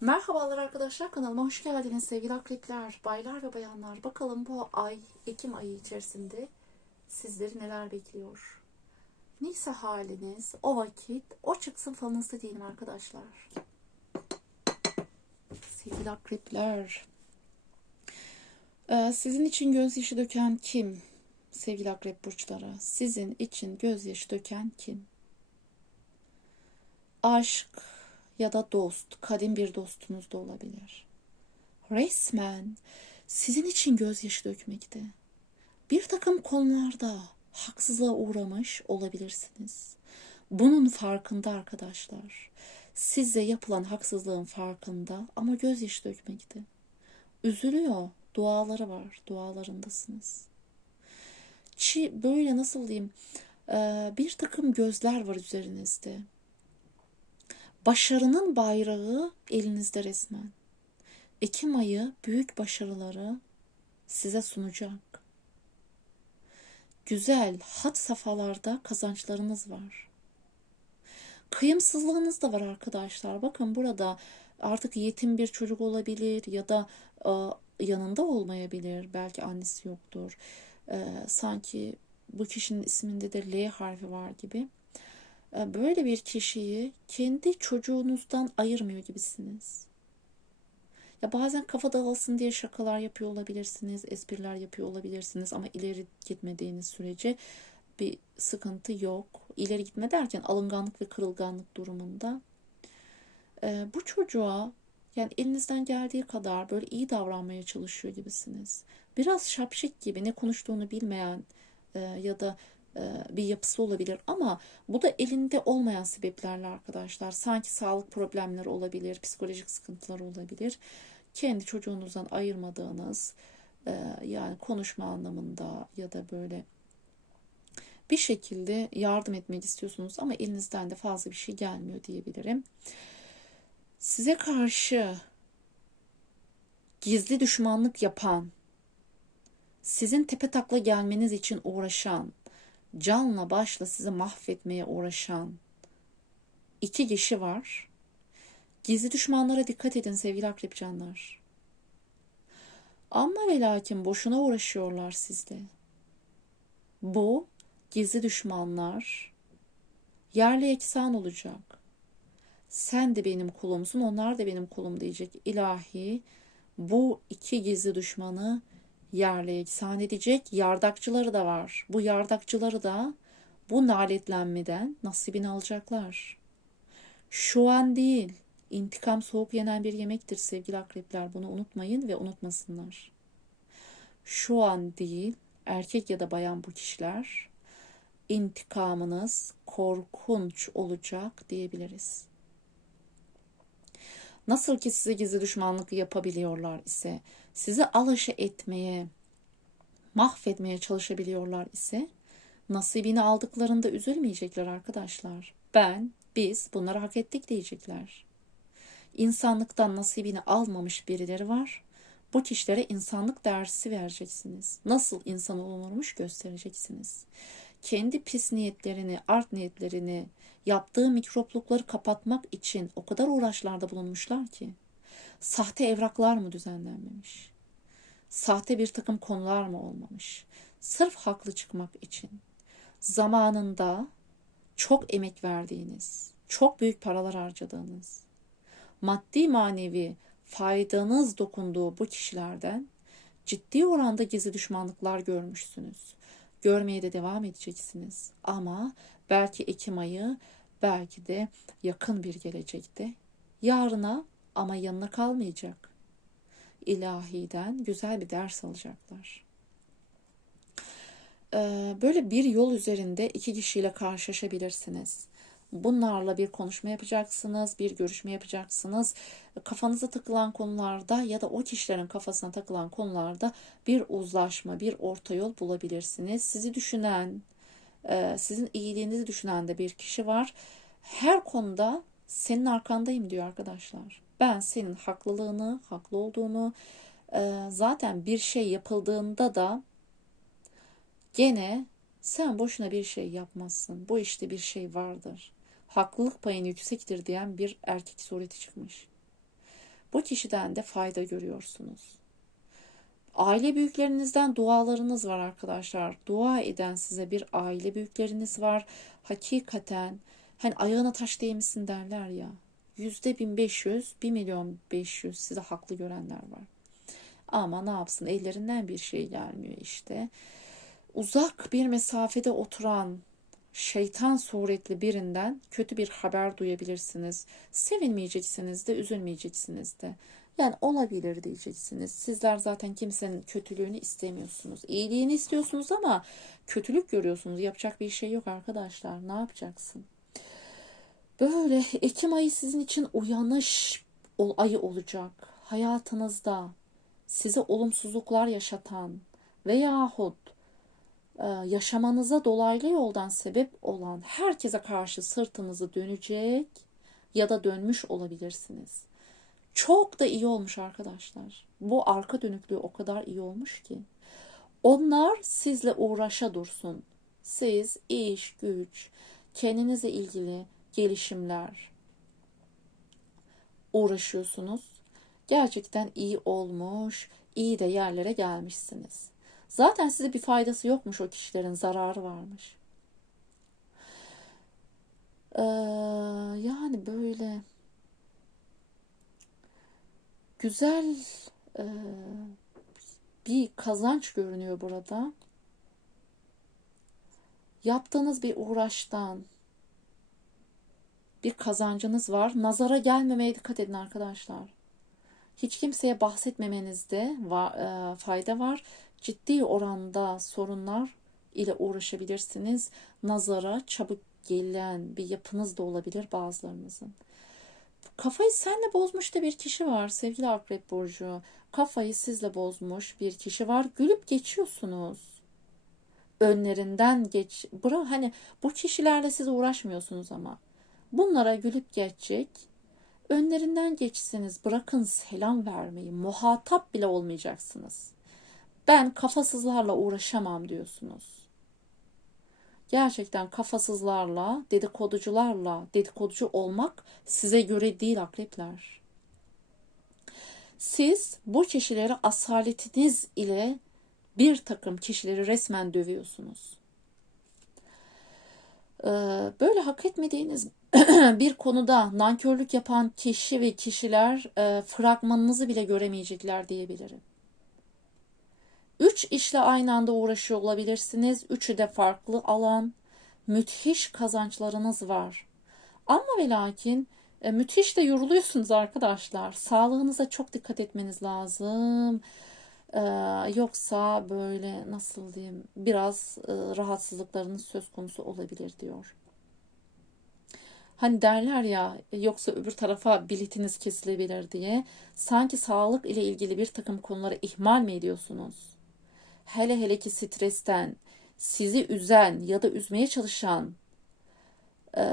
Merhabalar arkadaşlar kanalıma hoş geldiniz sevgili akrepler, baylar ve bayanlar. Bakalım bu ay Ekim ayı içerisinde sizleri neler bekliyor? Neyse haliniz o vakit o çıksın falınızda diyelim arkadaşlar. Sevgili akrepler. Ee, sizin için gözyaşı döken kim? Sevgili akrep burçları. Sizin için gözyaşı döken kim? Aşk, ya da dost, kadim bir dostunuz da olabilir. Resmen sizin için gözyaşı dökmekte. Bir takım konularda haksızlığa uğramış olabilirsiniz. Bunun farkında arkadaşlar. Size yapılan haksızlığın farkında ama gözyaşı dökmekte. Üzülüyor. Duaları var. Dualarındasınız. Çi böyle nasıl diyeyim? Bir takım gözler var üzerinizde Başarının bayrağı elinizde resmen. Ekim ayı büyük başarıları size sunacak. Güzel, hat safhalarda kazançlarınız var. Kıyımsızlığınız da var arkadaşlar. Bakın burada artık yetim bir çocuk olabilir ya da e, yanında olmayabilir. Belki annesi yoktur. E, sanki bu kişinin isminde de L harfi var gibi böyle bir kişiyi kendi çocuğunuzdan ayırmıyor gibisiniz. Ya bazen kafa dağılsın diye şakalar yapıyor olabilirsiniz, espriler yapıyor olabilirsiniz ama ileri gitmediğiniz sürece bir sıkıntı yok. İleri gitme derken alınganlık ve kırılganlık durumunda. Ee, bu çocuğa yani elinizden geldiği kadar böyle iyi davranmaya çalışıyor gibisiniz. Biraz şapşik gibi ne konuştuğunu bilmeyen e, ya da bir yapısı olabilir ama bu da elinde olmayan sebeplerle arkadaşlar. Sanki sağlık problemleri olabilir, psikolojik sıkıntılar olabilir. Kendi çocuğunuzdan ayırmadığınız e, yani konuşma anlamında ya da böyle bir şekilde yardım etmek istiyorsunuz ama elinizden de fazla bir şey gelmiyor diyebilirim. Size karşı gizli düşmanlık yapan, sizin tepe takla gelmeniz için uğraşan, canla başla sizi mahvetmeye uğraşan iki kişi var. Gizli düşmanlara dikkat edin sevgili akrepcanlar. Ama ve lakin boşuna uğraşıyorlar sizle. Bu gizli düşmanlar yerli eksan olacak. Sen de benim kulumsun, onlar da benim kulum diyecek. İlahi bu iki gizli düşmanı yerle yeksan edecek yardakçıları da var. Bu yardakçıları da bu naletlenmeden nasibini alacaklar. Şu an değil, intikam soğuk yenen bir yemektir sevgili akrepler. Bunu unutmayın ve unutmasınlar. Şu an değil, erkek ya da bayan bu kişiler intikamınız korkunç olacak diyebiliriz. Nasıl ki size gizli düşmanlık yapabiliyorlar ise, sizi alaşa etmeye, mahvetmeye çalışabiliyorlar ise, nasibini aldıklarında üzülmeyecekler arkadaşlar. Ben, biz bunları hak ettik diyecekler. İnsanlıktan nasibini almamış birileri var. Bu kişilere insanlık dersi vereceksiniz. Nasıl insan olunurmuş göstereceksiniz. Kendi pis niyetlerini, art niyetlerini, yaptığı mikroplukları kapatmak için o kadar uğraşlarda bulunmuşlar ki. Sahte evraklar mı düzenlenmemiş? Sahte bir takım konular mı olmamış? Sırf haklı çıkmak için. Zamanında çok emek verdiğiniz, çok büyük paralar harcadığınız, maddi manevi faydanız dokunduğu bu kişilerden ciddi oranda gizli düşmanlıklar görmüşsünüz. Görmeye de devam edeceksiniz. Ama belki Ekim ayı, belki de yakın bir gelecekte yarına ama yanına kalmayacak. İlahiden güzel bir ders alacaklar. Ee, böyle bir yol üzerinde iki kişiyle karşılaşabilirsiniz. Bunlarla bir konuşma yapacaksınız, bir görüşme yapacaksınız. Kafanıza takılan konularda ya da o kişilerin kafasına takılan konularda bir uzlaşma, bir orta yol bulabilirsiniz. Sizi düşünen, e, sizin iyiliğinizi düşünen de bir kişi var. Her konuda senin arkandayım diyor arkadaşlar. Ben senin haklılığını, haklı olduğunu, e, zaten bir şey yapıldığında da gene sen boşuna bir şey yapmazsın. Bu işte bir şey vardır. Haklılık payın yüksektir diyen bir erkek sureti çıkmış. Bu kişiden de fayda görüyorsunuz. Aile büyüklerinizden dualarınız var arkadaşlar. Dua eden size bir aile büyükleriniz var. Hakikaten hani ayağına taş değmesin derler ya. Yüzde 1500, 1 milyon 500 size haklı görenler var. Ama ne yapsın ellerinden bir şey gelmiyor işte. Uzak bir mesafede oturan şeytan suretli birinden kötü bir haber duyabilirsiniz. Sevinmeyeceksiniz de üzülmeyeceksiniz de. Yani olabilir diyeceksiniz. Sizler zaten kimsenin kötülüğünü istemiyorsunuz. İyiliğini istiyorsunuz ama kötülük görüyorsunuz. Yapacak bir şey yok arkadaşlar. Ne yapacaksın? Böyle Ekim ayı sizin için uyanış ayı olacak. Hayatınızda size olumsuzluklar yaşatan veyahut e, yaşamanıza dolaylı yoldan sebep olan herkese karşı sırtınızı dönecek ya da dönmüş olabilirsiniz. Çok da iyi olmuş arkadaşlar. Bu arka dönüklüğü o kadar iyi olmuş ki. Onlar sizle uğraşa dursun. Siz iş, güç, kendinize ilgili gelişimler uğraşıyorsunuz. Gerçekten iyi olmuş, iyi de yerlere gelmişsiniz. Zaten size bir faydası yokmuş o kişilerin zararı varmış. Ee, yani böyle güzel e, bir kazanç görünüyor burada. Yaptığınız bir uğraştan bir kazancınız var. Nazara gelmemeye dikkat edin arkadaşlar. Hiç kimseye bahsetmemenizde e, fayda var. Ciddi oranda sorunlar ile uğraşabilirsiniz. Nazara çabuk gelen bir yapınız da olabilir bazılarınızın. Kafayı senle bozmuş da bir kişi var sevgili Akrep Burcu. Kafayı sizle bozmuş bir kişi var. Gülüp geçiyorsunuz. Önlerinden geç. Bırak hani bu kişilerle siz uğraşmıyorsunuz ama. Bunlara gülüp geçecek. Önlerinden geçsiniz. Bırakın selam vermeyi. Muhatap bile olmayacaksınız. Ben kafasızlarla uğraşamam diyorsunuz. Gerçekten kafasızlarla, dedikoducularla dedikoducu olmak size göre değil akrepler. Siz bu kişileri asaletiniz ile bir takım kişileri resmen dövüyorsunuz. Ee, böyle hak etmediğiniz bir konuda nankörlük yapan kişi ve kişiler e, fragmanınızı bile göremeyecekler diyebilirim. Üç işle aynı anda uğraşıyor olabilirsiniz. Üçü de farklı alan. Müthiş kazançlarınız var. Ama ve lakin e, müthiş de yoruluyorsunuz arkadaşlar. Sağlığınıza çok dikkat etmeniz lazım. Yoksa böyle nasıl diyeyim biraz e, rahatsızlıklarınız söz konusu olabilir diyor. Hani derler ya yoksa öbür tarafa biletiniz kesilebilir diye. Sanki sağlık ile ilgili bir takım konuları ihmal mi ediyorsunuz? Hele hele ki stresten, sizi üzen ya da üzmeye çalışan e,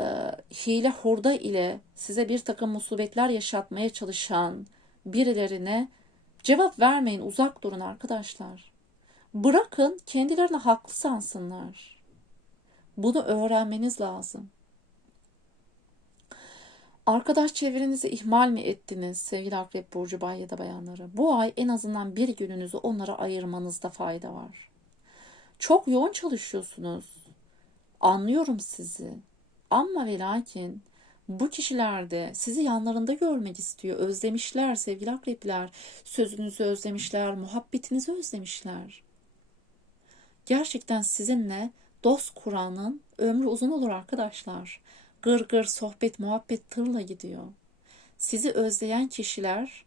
hile hurda ile size bir takım musibetler yaşatmaya çalışan birilerine cevap vermeyin, uzak durun arkadaşlar. Bırakın kendilerini haklı sansınlar. Bunu öğrenmeniz lazım. Arkadaş çevrenizi ihmal mi ettiniz sevgili Akrep Burcu Bay ya da bayanları? Bu ay en azından bir gününüzü onlara ayırmanızda fayda var. Çok yoğun çalışıyorsunuz. Anlıyorum sizi. Ama ve lakin bu kişiler de sizi yanlarında görmek istiyor. Özlemişler sevgili akrepler. Sözünüzü özlemişler, muhabbetinizi özlemişler. Gerçekten sizinle dost kuranın ömrü uzun olur arkadaşlar gır gır sohbet muhabbet tırla gidiyor. Sizi özleyen kişiler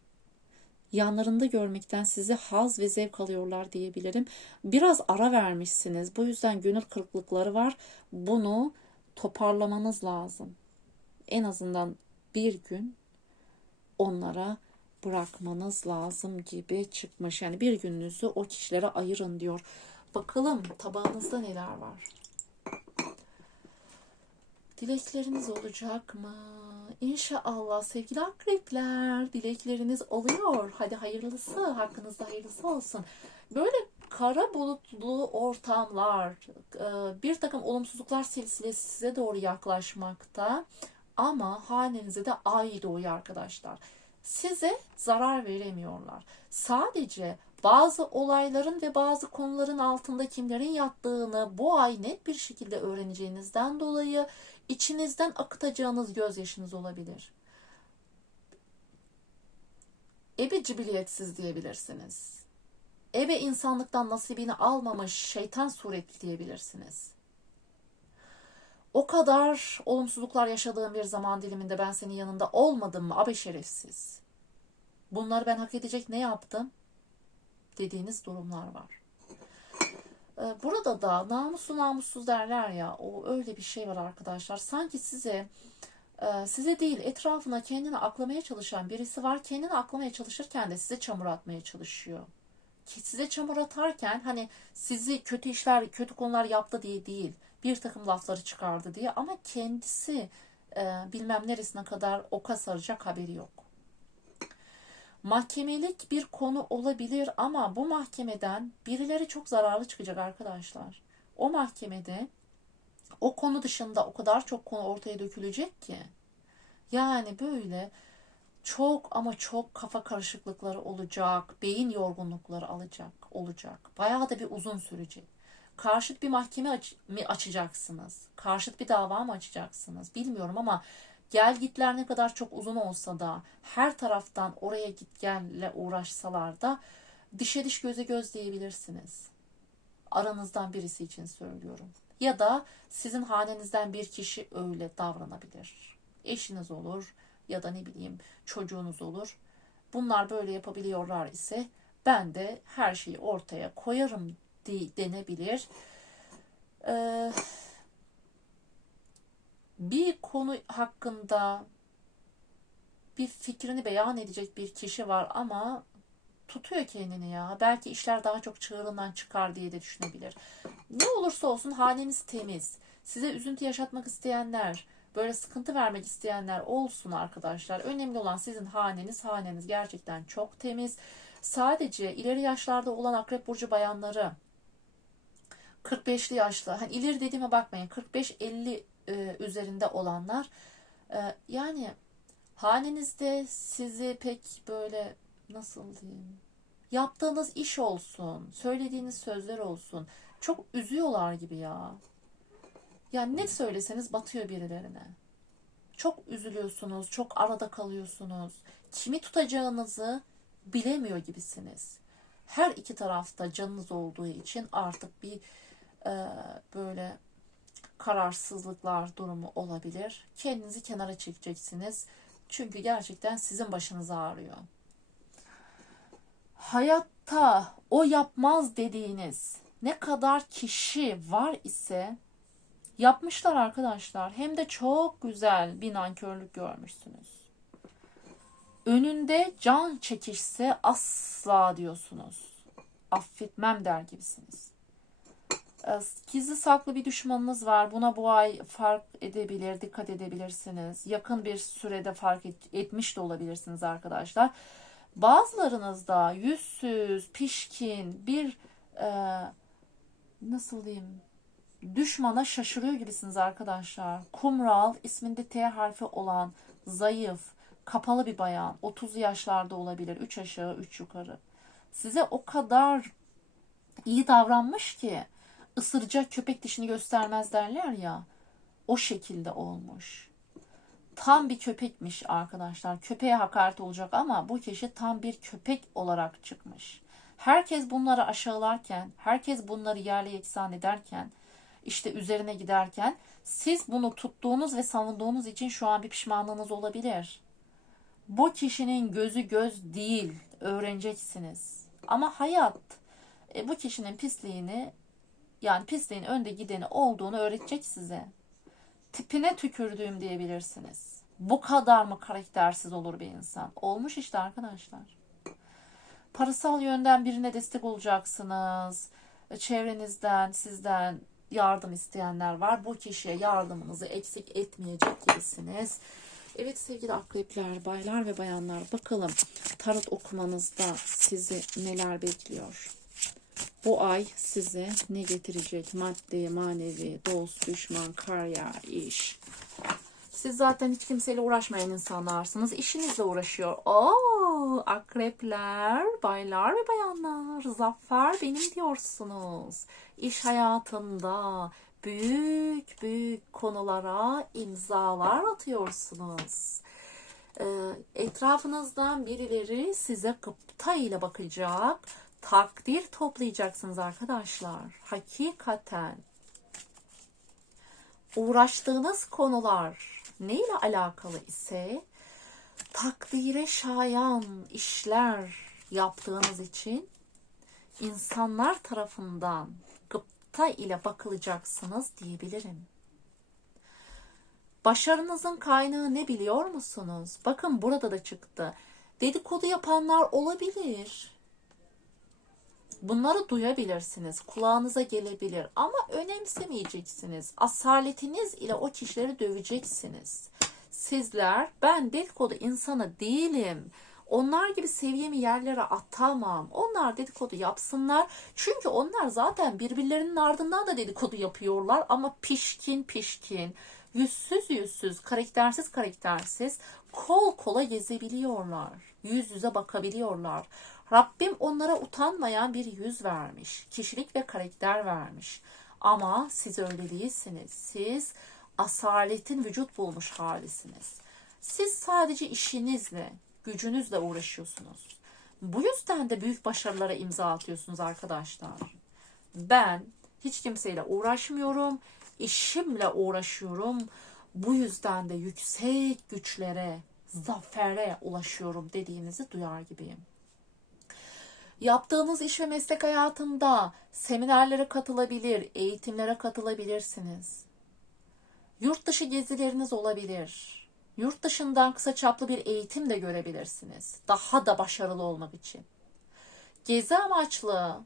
yanlarında görmekten sizi haz ve zevk alıyorlar diyebilirim. Biraz ara vermişsiniz. Bu yüzden gönül kırıklıkları var. Bunu toparlamanız lazım. En azından bir gün onlara bırakmanız lazım gibi çıkmış. Yani bir gününüzü o kişilere ayırın diyor. Bakalım tabağınızda neler var. Dilekleriniz olacak mı? İnşallah sevgili akrepler dilekleriniz oluyor. Hadi hayırlısı, hakkınızda hayırlısı olsun. Böyle kara bulutlu ortamlar, e, bir takım olumsuzluklar silsilesi size doğru yaklaşmakta. Ama hanenize de ay doğuyor arkadaşlar. size zarar veremiyorlar. Sadece bazı olayların ve bazı konuların altında kimlerin yattığını bu ay net bir şekilde öğreneceğinizden dolayı içinizden akıtacağınız gözyaşınız olabilir. Ebe cibiliyetsiz diyebilirsiniz. Ebe insanlıktan nasibini almamış şeytan suretli diyebilirsiniz. O kadar olumsuzluklar yaşadığım bir zaman diliminde ben senin yanında olmadım mı abe şerefsiz? Bunları ben hak edecek ne yaptım? Dediğiniz durumlar var. Ee, Burada da namuslu namussuz derler ya o öyle bir şey var arkadaşlar. Sanki size e, size değil etrafına kendini aklamaya çalışan birisi var. Kendini aklamaya çalışırken de size çamur atmaya çalışıyor. Size çamur atarken hani sizi kötü işler, kötü konular yaptı diye değil. Bir takım lafları çıkardı diye ama kendisi e, bilmem neresine kadar oka saracak haberi yok. Mahkemelik bir konu olabilir ama bu mahkemeden birileri çok zararlı çıkacak arkadaşlar. O mahkemede o konu dışında o kadar çok konu ortaya dökülecek ki. Yani böyle çok ama çok kafa karışıklıkları olacak, beyin yorgunlukları alacak, olacak. Bayağı da bir uzun sürecek. Karşıt bir mahkeme aç- mi açacaksınız? Karşıt bir dava mı açacaksınız? Bilmiyorum ama gel gitler ne kadar çok uzun olsa da her taraftan oraya git gelle uğraşsalar da dişe diş göze göz diyebilirsiniz. Aranızdan birisi için söylüyorum. Ya da sizin hanenizden bir kişi öyle davranabilir. Eşiniz olur ya da ne bileyim çocuğunuz olur. Bunlar böyle yapabiliyorlar ise ben de her şeyi ortaya koyarım de- denebilir. Ee, bir konu hakkında bir fikrini beyan edecek bir kişi var ama tutuyor kendini ya. Belki işler daha çok çığırından çıkar diye de düşünebilir. Ne olursa olsun haneniz temiz. Size üzüntü yaşatmak isteyenler, böyle sıkıntı vermek isteyenler olsun arkadaşlar. Önemli olan sizin haneniz. Haneniz gerçekten çok temiz. Sadece ileri yaşlarda olan akrep burcu bayanları 45'li yaşlı, hani ileri dediğime bakmayın 45-50 e, üzerinde olanlar e, yani hanenizde sizi pek böyle nasıl diyeyim yaptığınız iş olsun, söylediğiniz sözler olsun çok üzüyorlar gibi ya. Yani ne söyleseniz batıyor birilerine. Çok üzülüyorsunuz, çok arada kalıyorsunuz. Kimi tutacağınızı bilemiyor gibisiniz. Her iki tarafta canınız olduğu için artık bir böyle kararsızlıklar durumu olabilir. Kendinizi kenara çekeceksiniz. Çünkü gerçekten sizin başınız ağrıyor. Hayatta o yapmaz dediğiniz ne kadar kişi var ise yapmışlar arkadaşlar. Hem de çok güzel bir nankörlük görmüşsünüz. Önünde can çekişse asla diyorsunuz. Affetmem der gibisiniz. Gizli saklı bir düşmanınız var. Buna bu ay fark edebilir, dikkat edebilirsiniz. Yakın bir sürede fark et- etmiş de olabilirsiniz arkadaşlar. Bazılarınız da yüzsüz, pişkin, bir e, nasıl diyeyim düşmana şaşırıyor gibisiniz arkadaşlar. Kumral isminde T harfi olan zayıf, kapalı bir bayan. 30 yaşlarda olabilir. 3 aşağı 3 yukarı. Size o kadar iyi davranmış ki ısıracak köpek dişini göstermez derler ya. O şekilde olmuş. Tam bir köpekmiş arkadaşlar. Köpeğe hakaret olacak ama bu kişi tam bir köpek olarak çıkmış. Herkes bunları aşağılarken, herkes bunları yerle yeksan ederken, işte üzerine giderken siz bunu tuttuğunuz ve savunduğunuz için şu an bir pişmanlığınız olabilir. Bu kişinin gözü göz değil, öğreneceksiniz. Ama hayat e, bu kişinin pisliğini yani pisliğin önde gideni olduğunu öğretecek size. Tipine tükürdüğüm diyebilirsiniz. Bu kadar mı karaktersiz olur bir insan? Olmuş işte arkadaşlar. Parasal yönden birine destek olacaksınız. Çevrenizden, sizden yardım isteyenler var. Bu kişiye yardımınızı eksik etmeyecek gibisiniz. Evet sevgili akrepler, baylar ve bayanlar bakalım tarot okumanızda sizi neler bekliyor? Bu ay size ne getirecek? Maddi, manevi, dost, düşman, kariyer, iş. Siz zaten hiç kimseyle uğraşmayan insanlarsınız. İşinizle uğraşıyor. Oo, akrepler, baylar ve bayanlar. Zafer benim diyorsunuz. İş hayatında büyük büyük konulara imzalar atıyorsunuz. Ee, etrafınızdan birileri size gıpta ile bakacak. Takdir toplayacaksınız arkadaşlar. Hakikaten uğraştığınız konular neyle alakalı ise takdire şayan işler yaptığınız için insanlar tarafından gıpta ile bakılacaksınız diyebilirim. Başarınızın kaynağı ne biliyor musunuz? Bakın burada da çıktı. Dedikodu yapanlar olabilir. Bunları duyabilirsiniz, kulağınıza gelebilir ama önemsemeyeceksiniz. Asaletiniz ile o kişileri döveceksiniz. Sizler ben dedikodu insanı değilim. Onlar gibi seviyemi yerlere atamam. Onlar dedikodu yapsınlar. Çünkü onlar zaten birbirlerinin ardından da dedikodu yapıyorlar ama pişkin pişkin, yüzsüz yüzsüz, karaktersiz karaktersiz kol kola gezebiliyorlar. Yüz yüze bakabiliyorlar. Rabbim onlara utanmayan bir yüz vermiş. Kişilik ve karakter vermiş. Ama siz öyle değilsiniz. Siz asaletin vücut bulmuş halisiniz. Siz sadece işinizle, gücünüzle uğraşıyorsunuz. Bu yüzden de büyük başarılara imza atıyorsunuz arkadaşlar. Ben hiç kimseyle uğraşmıyorum. işimle uğraşıyorum. Bu yüzden de yüksek güçlere, zafere ulaşıyorum dediğinizi duyar gibiyim. Yaptığınız iş ve meslek hayatında seminerlere katılabilir, eğitimlere katılabilirsiniz. Yurt dışı gezileriniz olabilir. Yurt dışından kısa çaplı bir eğitim de görebilirsiniz. Daha da başarılı olmak için. Gezi amaçlı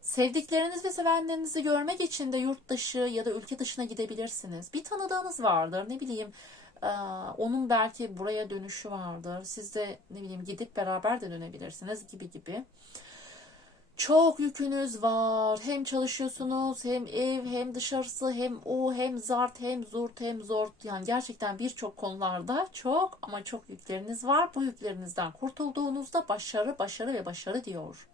sevdikleriniz ve sevenlerinizi görmek için de yurt dışı ya da ülke dışına gidebilirsiniz. Bir tanıdığınız vardır, ne bileyim onun belki buraya dönüşü vardır. Siz de ne bileyim gidip beraber de dönebilirsiniz gibi gibi. Çok yükünüz var. Hem çalışıyorsunuz hem ev hem dışarısı hem o hem zart hem zurt hem zort. Yani gerçekten birçok konularda çok ama çok yükleriniz var. Bu yüklerinizden kurtulduğunuzda başarı başarı ve başarı diyor.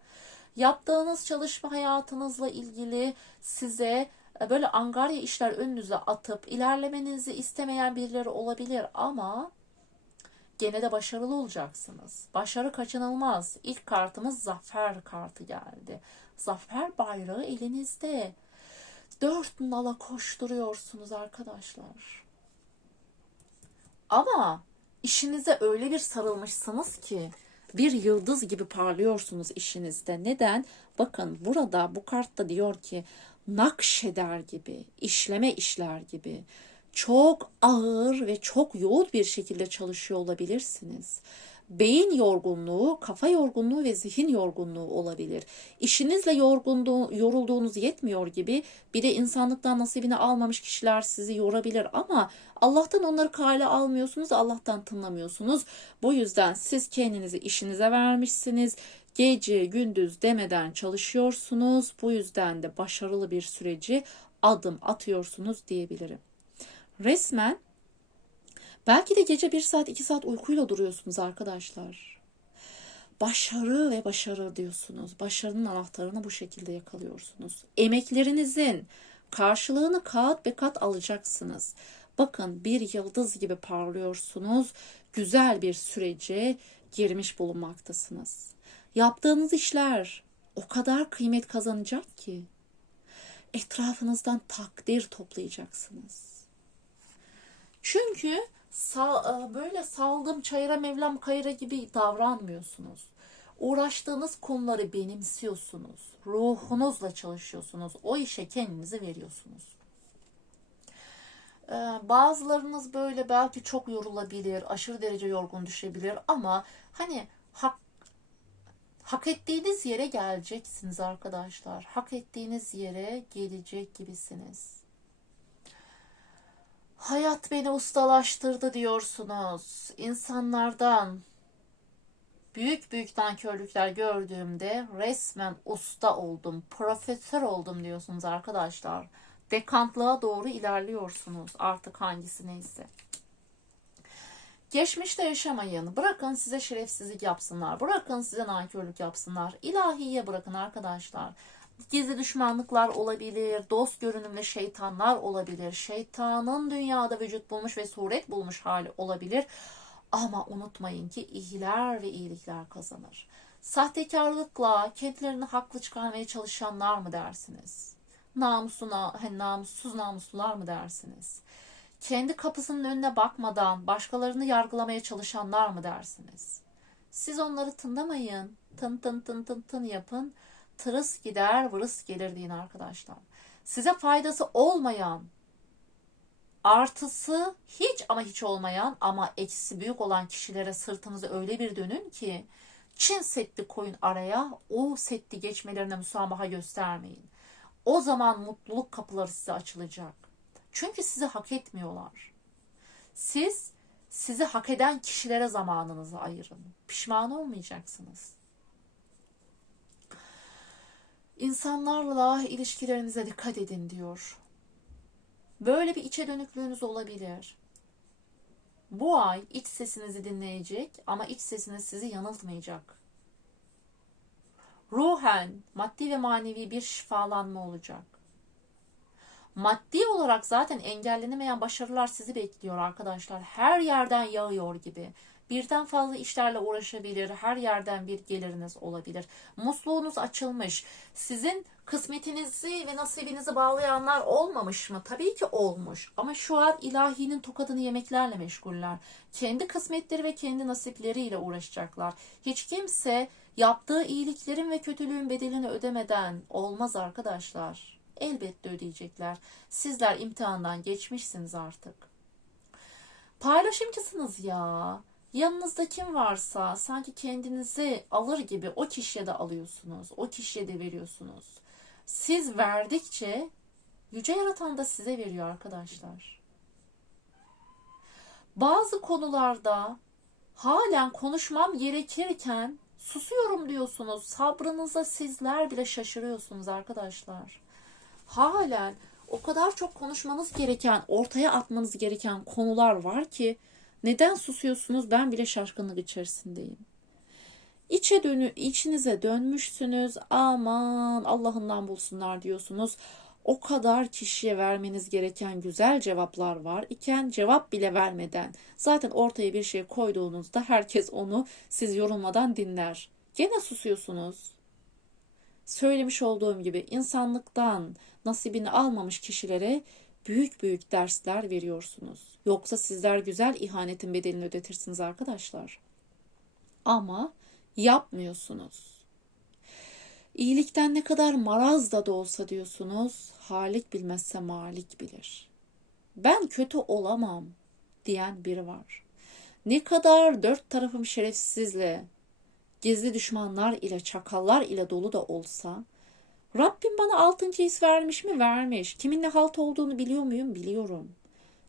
Yaptığınız çalışma hayatınızla ilgili size böyle angarya işler önünüze atıp ilerlemenizi istemeyen birileri olabilir ama gene de başarılı olacaksınız. Başarı kaçınılmaz. İlk kartımız zafer kartı geldi. Zafer bayrağı elinizde. Dört nala koşturuyorsunuz arkadaşlar. Ama işinize öyle bir sarılmışsınız ki bir yıldız gibi parlıyorsunuz işinizde. Neden? Bakın burada bu kartta diyor ki nakşeder gibi, işleme işler gibi çok ağır ve çok yoğun bir şekilde çalışıyor olabilirsiniz. Beyin yorgunluğu, kafa yorgunluğu ve zihin yorgunluğu olabilir. İşinizle yorgunluğu, yorulduğunuz yetmiyor gibi bir de insanlıktan nasibini almamış kişiler sizi yorabilir ama Allah'tan onları kale almıyorsunuz, Allah'tan tınlamıyorsunuz. Bu yüzden siz kendinizi işinize vermişsiniz gece gündüz demeden çalışıyorsunuz. Bu yüzden de başarılı bir süreci adım atıyorsunuz diyebilirim. Resmen belki de gece bir saat iki saat uykuyla duruyorsunuz arkadaşlar. Başarı ve başarı diyorsunuz. Başarının anahtarını bu şekilde yakalıyorsunuz. Emeklerinizin karşılığını kat be kat alacaksınız. Bakın bir yıldız gibi parlıyorsunuz. Güzel bir sürece girmiş bulunmaktasınız. Yaptığınız işler o kadar kıymet kazanacak ki etrafınızdan takdir toplayacaksınız. Çünkü sal, e, böyle saldım çayıra mevlam kayıra gibi davranmıyorsunuz. Uğraştığınız konuları benimsiyorsunuz. Ruhunuzla çalışıyorsunuz. O işe kendinizi veriyorsunuz. E, bazılarınız böyle belki çok yorulabilir, aşırı derece yorgun düşebilir ama hani hak hak ettiğiniz yere geleceksiniz arkadaşlar. Hak ettiğiniz yere gelecek gibisiniz. Hayat beni ustalaştırdı diyorsunuz. İnsanlardan büyük büyük nankörlükler gördüğümde resmen usta oldum, profesör oldum diyorsunuz arkadaşlar. Dekantlığa doğru ilerliyorsunuz artık hangisi neyse. Geçmişte yaşamayın. Bırakın size şerefsizlik yapsınlar. Bırakın size nankörlük yapsınlar. İlahiye bırakın arkadaşlar. Gizli düşmanlıklar olabilir, dost görünümlü şeytanlar olabilir, şeytanın dünyada vücut bulmuş ve suret bulmuş hali olabilir. Ama unutmayın ki iyiler ve iyilikler kazanır. Sahtekarlıkla kendilerini haklı çıkarmaya çalışanlar mı dersiniz? Namusuna, hani namussuz namuslular mı dersiniz? Kendi kapısının önüne bakmadan başkalarını yargılamaya çalışanlar mı dersiniz? Siz onları tınlamayın. Tın tın tın tın tın yapın. Tırıs gider, vırıs gelir deyin arkadaşlar. Size faydası olmayan, artısı hiç ama hiç olmayan ama eksisi büyük olan kişilere sırtınızı öyle bir dönün ki Çin setli koyun araya o setli geçmelerine müsamaha göstermeyin. O zaman mutluluk kapıları size açılacak. Çünkü sizi hak etmiyorlar. Siz sizi hak eden kişilere zamanınızı ayırın. Pişman olmayacaksınız. İnsanlarla ilişkilerinize dikkat edin diyor. Böyle bir içe dönüklüğünüz olabilir. Bu ay iç sesinizi dinleyecek ama iç sesiniz sizi yanıltmayacak. Ruhen, maddi ve manevi bir şifalanma olacak. Maddi olarak zaten engellenemeyen başarılar sizi bekliyor arkadaşlar. Her yerden yağıyor gibi. Birden fazla işlerle uğraşabilir, her yerden bir geliriniz olabilir. Musluğunuz açılmış. Sizin kısmetinizi ve nasibinizi bağlayanlar olmamış mı? Tabii ki olmuş. Ama şu an ilahinin tokadını yemeklerle meşguller. Kendi kısmetleri ve kendi nasipleriyle uğraşacaklar. Hiç kimse yaptığı iyiliklerin ve kötülüğün bedelini ödemeden olmaz arkadaşlar. Elbette ödeyecekler. Sizler imtihandan geçmişsiniz artık. Paylaşımcısınız ya. Yanınızda kim varsa sanki kendinizi alır gibi o kişiye de alıyorsunuz. O kişiye de veriyorsunuz. Siz verdikçe yüce yaratan da size veriyor arkadaşlar. Bazı konularda halen konuşmam gerekirken susuyorum diyorsunuz. Sabrınıza sizler bile şaşırıyorsunuz arkadaşlar. Halen o kadar çok konuşmanız gereken, ortaya atmanız gereken konular var ki neden susuyorsunuz? Ben bile şaşkınlık içerisindeyim. İçe dönü, içinize dönmüşsünüz. Aman Allah'ından bulsunlar diyorsunuz. O kadar kişiye vermeniz gereken güzel cevaplar var iken cevap bile vermeden zaten ortaya bir şey koyduğunuzda herkes onu siz yorulmadan dinler. Gene susuyorsunuz. Söylemiş olduğum gibi insanlıktan nasibini almamış kişilere büyük büyük dersler veriyorsunuz. Yoksa sizler güzel ihanetin bedelini ödetirsiniz arkadaşlar. Ama yapmıyorsunuz. İyilikten ne kadar maraz da olsa diyorsunuz, Halik bilmezse Malik bilir. Ben kötü olamam diyen biri var. Ne kadar dört tarafım şerefsizle, gizli düşmanlar ile, çakallar ile dolu da olsa, Rabbim bana altıncı his vermiş mi? Vermiş. Kiminle halt olduğunu biliyor muyum? Biliyorum.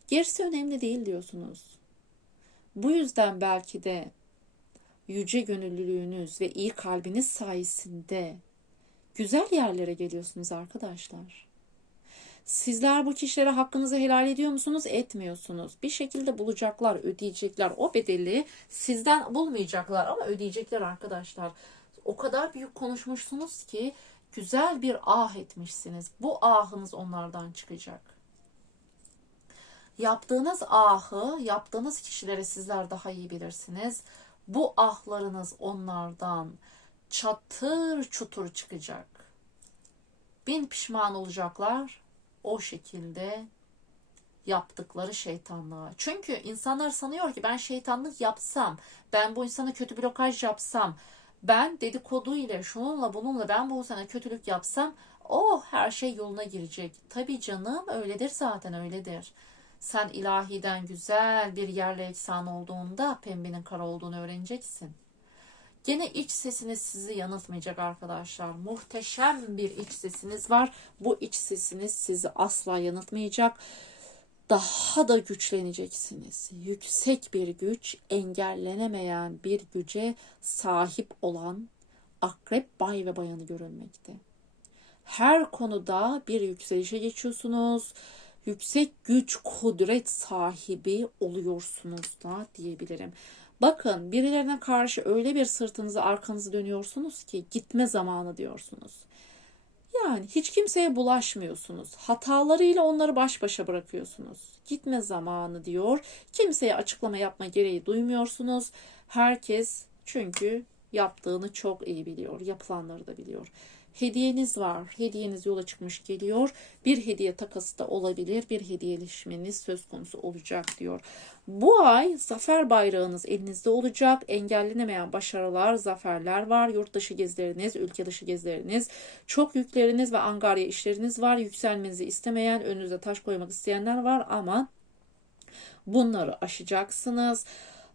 Gerisi önemli değil diyorsunuz. Bu yüzden belki de yüce gönüllülüğünüz ve iyi kalbiniz sayesinde güzel yerlere geliyorsunuz arkadaşlar. Sizler bu kişilere hakkınızı helal ediyor musunuz? Etmiyorsunuz. Bir şekilde bulacaklar, ödeyecekler. O bedeli sizden bulmayacaklar ama ödeyecekler arkadaşlar. O kadar büyük konuşmuşsunuz ki güzel bir ah etmişsiniz. Bu ahınız onlardan çıkacak. Yaptığınız ahı, yaptığınız kişilere sizler daha iyi bilirsiniz. Bu ahlarınız onlardan çatır çutur çıkacak. Bin pişman olacaklar o şekilde yaptıkları şeytanlığa. Çünkü insanlar sanıyor ki ben şeytanlık yapsam, ben bu insana kötü blokaj yapsam, ben dedikodu ile şununla bununla ben bu sana kötülük yapsam oh her şey yoluna girecek. Tabi canım öyledir zaten öyledir. Sen ilahiden güzel bir yerle eksan olduğunda pembenin kara olduğunu öğreneceksin. Gene iç sesiniz sizi yanıltmayacak arkadaşlar. Muhteşem bir iç sesiniz var. Bu iç sesiniz sizi asla yanıltmayacak daha da güçleneceksiniz. Yüksek bir güç, engellenemeyen bir güce sahip olan akrep bay ve bayanı görülmekte. Her konuda bir yükselişe geçiyorsunuz. Yüksek güç, kudret sahibi oluyorsunuz da diyebilirim. Bakın birilerine karşı öyle bir sırtınızı arkanızı dönüyorsunuz ki gitme zamanı diyorsunuz. Yani hiç kimseye bulaşmıyorsunuz. Hatalarıyla onları baş başa bırakıyorsunuz. Gitme zamanı diyor. Kimseye açıklama yapma gereği duymuyorsunuz. Herkes çünkü yaptığını çok iyi biliyor. Yapılanları da biliyor. Hediyeniz var. Hediyeniz yola çıkmış geliyor. Bir hediye takası da olabilir. Bir hediyeleşmeniz söz konusu olacak diyor. Bu ay zafer bayrağınız elinizde olacak. Engellenemeyen başarılar, zaferler var. Yurt dışı gezileriniz, ülke dışı gezileriniz, çok yükleriniz ve angarya işleriniz var. Yükselmenizi istemeyen, önünüze taş koymak isteyenler var ama bunları aşacaksınız.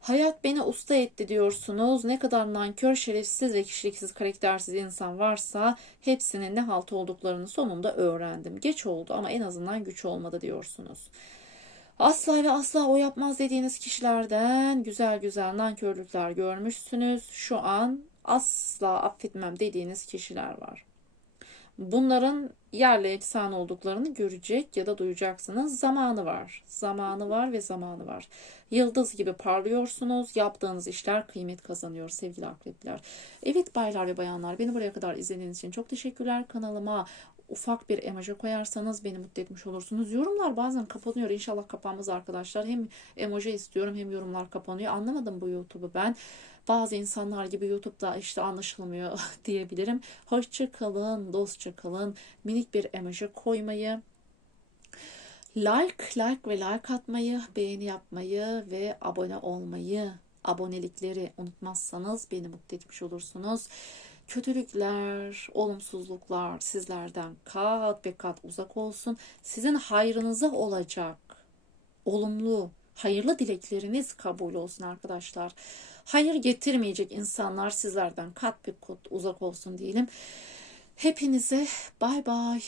Hayat beni usta etti diyorsunuz. Ne kadar nankör, şerefsiz ve kişiliksiz, karaktersiz insan varsa hepsinin ne halt olduklarını sonunda öğrendim. Geç oldu ama en azından güç olmadı diyorsunuz. Asla ve asla o yapmaz dediğiniz kişilerden güzel güzel nankörlükler görmüşsünüz. Şu an asla affetmem dediğiniz kişiler var. Bunların yerle efsane olduklarını görecek ya da duyacaksınız. Zamanı var. Zamanı var ve zamanı var. Yıldız gibi parlıyorsunuz. Yaptığınız işler kıymet kazanıyor sevgili akrepler. Evet baylar ve bayanlar beni buraya kadar izlediğiniz için çok teşekkürler. Kanalıma ufak bir emoji koyarsanız beni mutlu etmiş olursunuz. Yorumlar bazen kapanıyor. İnşallah kapanmaz arkadaşlar. Hem emoji istiyorum hem yorumlar kapanıyor. Anlamadım bu YouTube'u ben. Bazı insanlar gibi YouTube'da işte anlaşılmıyor diyebilirim. Hoşça kalın, dostça kalın. Minik bir emoji koymayı, like, like ve like atmayı, beğeni yapmayı ve abone olmayı, abonelikleri unutmazsanız beni mutlu etmiş olursunuz. Kötülükler, olumsuzluklar sizlerden kat ve kat uzak olsun. Sizin hayrınıza olacak olumlu, hayırlı dilekleriniz kabul olsun arkadaşlar. Hayır getirmeyecek insanlar sizlerden kat bir kat uzak olsun diyelim. Hepinize bay bay.